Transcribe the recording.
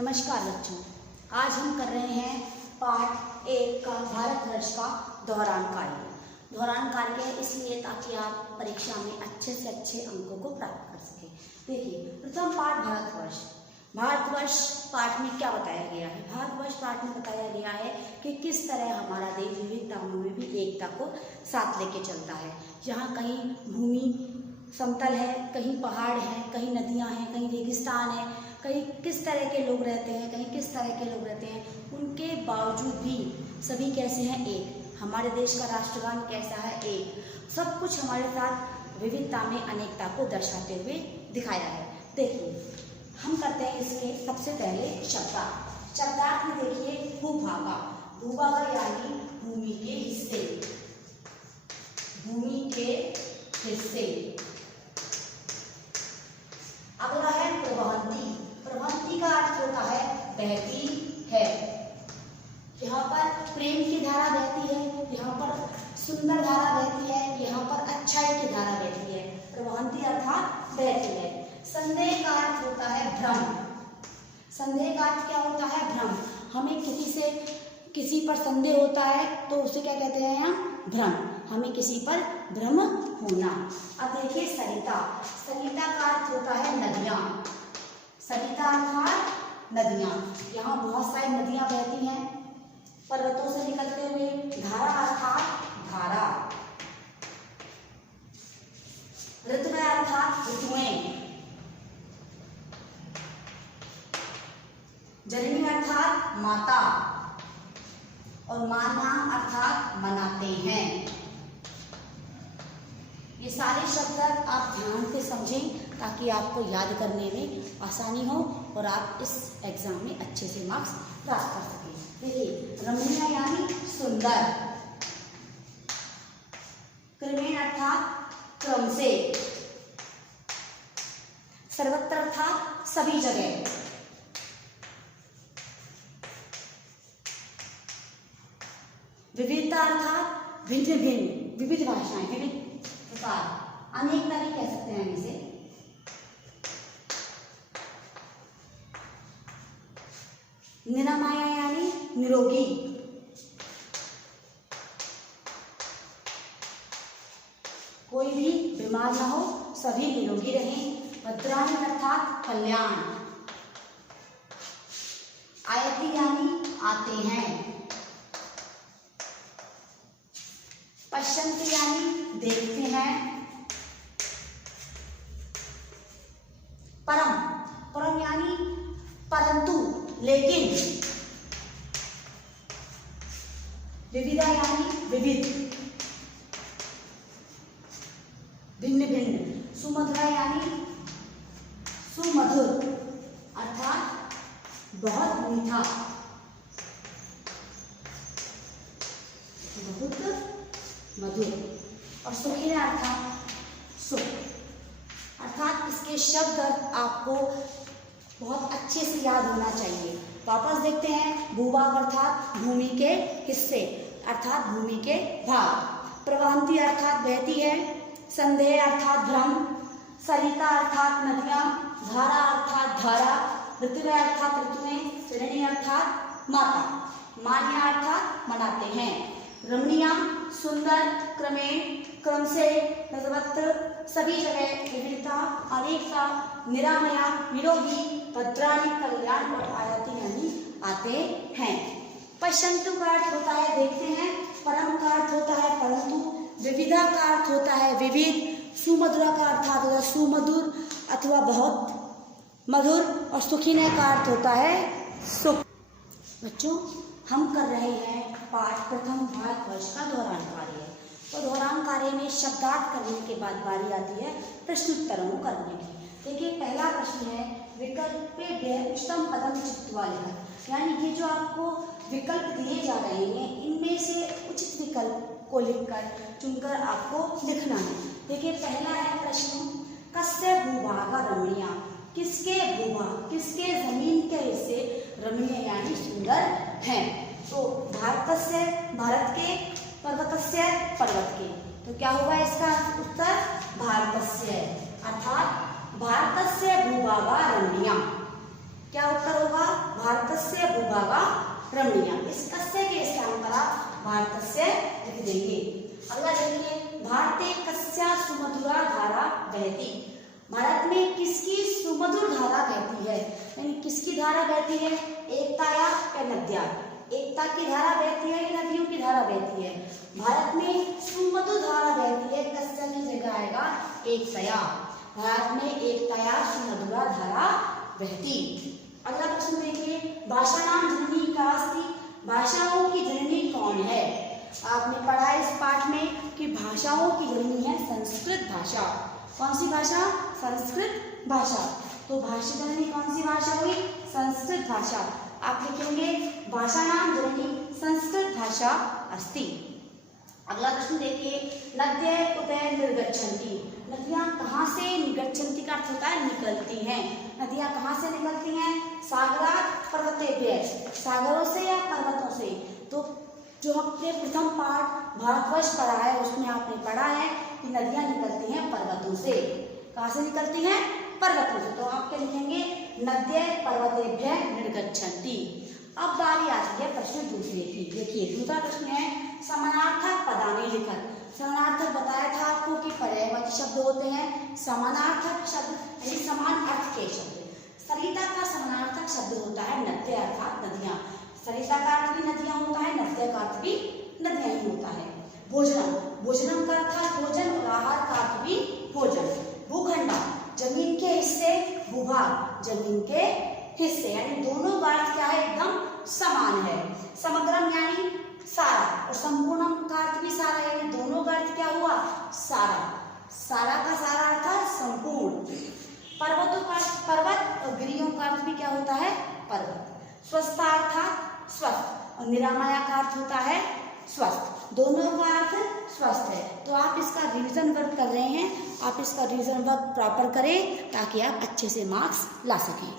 नमस्कार बच्चों, आज हम कर रहे हैं पाठ 1 का भारतवर्ष का दौरान कार्य। दौरान कार्य इसलिए ताकि आप परीक्षा में अच्छे से अच्छे अंकों को प्राप्त कर सकें। देखिए, प्रथम पाठ भारतवर्ष। भारतवर्ष पाठ में क्या बताया गया है? भारतवर्ष पाठ में बताया गया है कि किस तरह हमारा देश विविधताओं में भी एकता को साथ लेके चलता है। जहाँ कहीं भूमि समतल है, कहीं पहाड़ है, कहीं नदियाँ हैं, कहीं रेगिस्तान है, कहीं किस तरह के लोग रहते हैं, कहीं किस तरह के लोग रहते हैं, उनके बावजूद भी सभी कैसे हैं? एक। हमारे देश का राष्ट्रगान कैसा है? एक। सब कुछ हमारे साथ विविधता में अनेकता को दर्शाते हुए दिखाया है। देखिए, हम करते हैं इसके सबसे पहले शब्दार्थ। शब्दार्थ में देखिए भूभागा। भूभागा यानी भूमि के हिस्से। भूमि के हिस्से। अगला है प्रवहंती। प्रवहंती का अर्थ होता है बहती है। यहाँ पर प्रेम की धारा बहती है, यहाँ पर सुंदर धारा बहती है, यहाँ पर अच्छाई की धारा बहती है। प्रवहंती अर्थात बहती है। संदेह का अर्थ होता है भ्रम। संदेह का अर्थ क्या होता है? भ्रम। हमें किसी पर संदेह होता है तो उसे क्या कहते हैं? यहाँ भ्रम। हमें किसी पर भ्रम होना। अब देखिए सरिता। सरिता का अर्थ होता है नदियाँ। सरिता अर्थात नदियाँ। यहाँ बहुत सारी नदियाँ बहती हैं पर्वतों से निकलते हुए। धारा अर्थात धारा। ऋतुएं अर्थात ऋतुएं। जननी अर्थात माता। और माना अर्थात मनाते हैं। ये सारे शब्द आप ध्यान से समझें ताकि आपको याद करने में आसानी हो और आप इस एग्जाम में अच्छे से मार्क्स प्राप्त कर सकें। देखिए, रमणीय यानी सुंदर। क्रमेण अर्थात क्रम से। सर्वत्र अर्थात सभी जगह। विविधता अर्थात भिन्न भिन्न, विविध भाषाएं, विविध प्रकार। अनेकता भी कह सकते हैं इसे। निरामया यानी निरोगी। कोई भी बीमार ना हो, सभी निरोगी रहें। भद्राणी अर्थात कल्याण। आयति यानी आते हैं। पश्यन्ति यानी देखते हैं। परम। परम यानी परंतु, लेकिन। विविधा यानी विविध, भिन्न भिन्न। सुमधुरा यानी सुमधुर अर्थात बहुत मीठा, बहुत मधुर। और सुखी अर्थात सुख। अर्थात इसके शब्द आपको बहुत अच्छे से याद होना चाहिए। वापस देखते हैं। भूभाग अर्थात भूमि के हिस्से अर्थात भूमि के भाग। प्रवहंती अर्थात बहती है। संदेह अर्थात भ्रम। सरिता अर्थात नदियाँ। धारा अर्थात धारा। ऋतुएं अर्थात ऋतुएं। जननी अर्थात माता। मान्या अर्थात मनाते हैं। रमणीया सुंदर। क्रमेण क्रम से। सर्वत्र सभी जगह। विविधता अनेकता। निरामया निरोगी। भद्राणी कल्याण। और आयति यानी आते हैं। पश्यन्तु का अर्थ होता है देखते हैं। परम का अर्थ होता है परंतु। विविधा का अर्थ होता है विविध। सुमधुरा का अर्थ होता है सुमधुर अथवा बहुत मधुर। और सुखीने का अर्थ होता है सुख। बच्चों, हम कर रहे हैं पाठ प्रथम भारतवर्ष का दौरान कार्य। तो दौरान कार्य में शब्दार्थ करने के बाद बारी आती है प्रश्नोत्तरों करने की। देखिए, पहला प्रश्न है विकल्पेभ्यः उच्चतम पदम चित्वा लिखत। यानी ये जो आपको विकल्प दिए जा रहे हैं, इनमें से उचित विकल्प को लिखकर चुनकर आपको लिखना है। देखिए, पहला है प्रश्न कस्य भूभागा रमणीया। किसके भूभाग, किसके जमीन के हिस्से रमणीय यानी सुंदर हैं? तो भारतस्य भारत के, पर्वतस्य पर्वत के। तो क्या होगा इसका उत्तर? भारतस्य अर्थात भारतस्य भूभागा रमणीया। क्या उत्तर होगा? भारतस्य भूभागा रमणीयम्। इस कस्य के स्थान पर आप भारतस्य लिख देंगे। अगला देखिए, भारते कस्या सुमधुरा धारा बहती। भारत में किसकी सुमधुर धारा बहती है, यानी किसकी धारा बहती है, एकता या नदियाँ। एकता की धारा बहती है या नदियों की धारा बहती है। भारत में सुमधुर धारा बहती है, कस्या की जगह आएगा एकतया। भारत में एकतया सुमधुरा धारा बहती। अगला प्रश्न देखिए, भाषा नाम जननी का अस्ति। भाषाओं की जननी कौन है। आपने पढ़ा है इस पाठ में कि भाषाओं की जननी है संस्कृत भाषा। कौन सी भाषा, संस्कृत भाषा। तो भाषा जननी कौन सी भाषा हुई, संस्कृत भाषा। आप लिखेंगे भाषा नाम जननी संस्कृत भाषा अस्ति। अगला प्रश्न देखिए, नद्यः कुतः निर्गच्छन्ति। नदियाँ कहाँ से, निगच्छन्ति का अर्थ होता है निकलती हैं। नदियाँ कहाँ से निकलती हैं, सागरात् पर्वतेभ्यः। सागरों से या पर्वतों से। तो जो हमने प्रथम पाठ भारतवर्ष पढ़ा है उसमें आपने पढ़ा है कि नदियाँ निकलती हैं पर्वतों से। कहाँ से निकलती हैं, पर्वतों से। तो आप क्या लिखेंगे, नद्यः पर्वतेभ्यः निर्गच्छन्ति। अब बारी आती है प्रश्न दूसरे की। देखिए दूसरा प्रश्न है, समानार्थक पदानि लिखत। समानार्थक बताया था आपको कि पर्यायवाची शब्द होते हैं। समानार्थक शब्द यानी समान अर्थ के शब्द। सरिता का समानार्थक शब्द होता है नद्य अर्थात नदियाँ। सरिता का अर्थ भी नदियाँ होता है, नद्य का अर्थ भी नदियाँ ही होता है। भोजनम, भोजनम का अर्थ भोजन और आहार का अर्थ भी भोजन। भूखंड, जमीन के हिस्से, भूभाग, जमीन के हिस्से, यानी दोनों का अर्थ क्या है, एकदम समान है। समग्रम यानी सारा, और संपूर्णम का अर्थ भी सारा, यानी दोनों का अर्थ क्या हुआ, सारा। सारा का सारा अर्थ है संपूर्ण। पर्वतों का पर्वत और गिरियों का अर्थ भी क्या होता है, पर्वत। स्वस्थ अर्थात स्वस्थ, और निरामया का अर्थ होता है स्वस्थ। दोनों का अर्थ स्वस्थ है। तो आप इसका रिवीजन वर्क कर रहे हैं, आप इसका रिवीजन वर्क प्रॉपर करें ताकि आप अच्छे से मार्क्स ला सकें।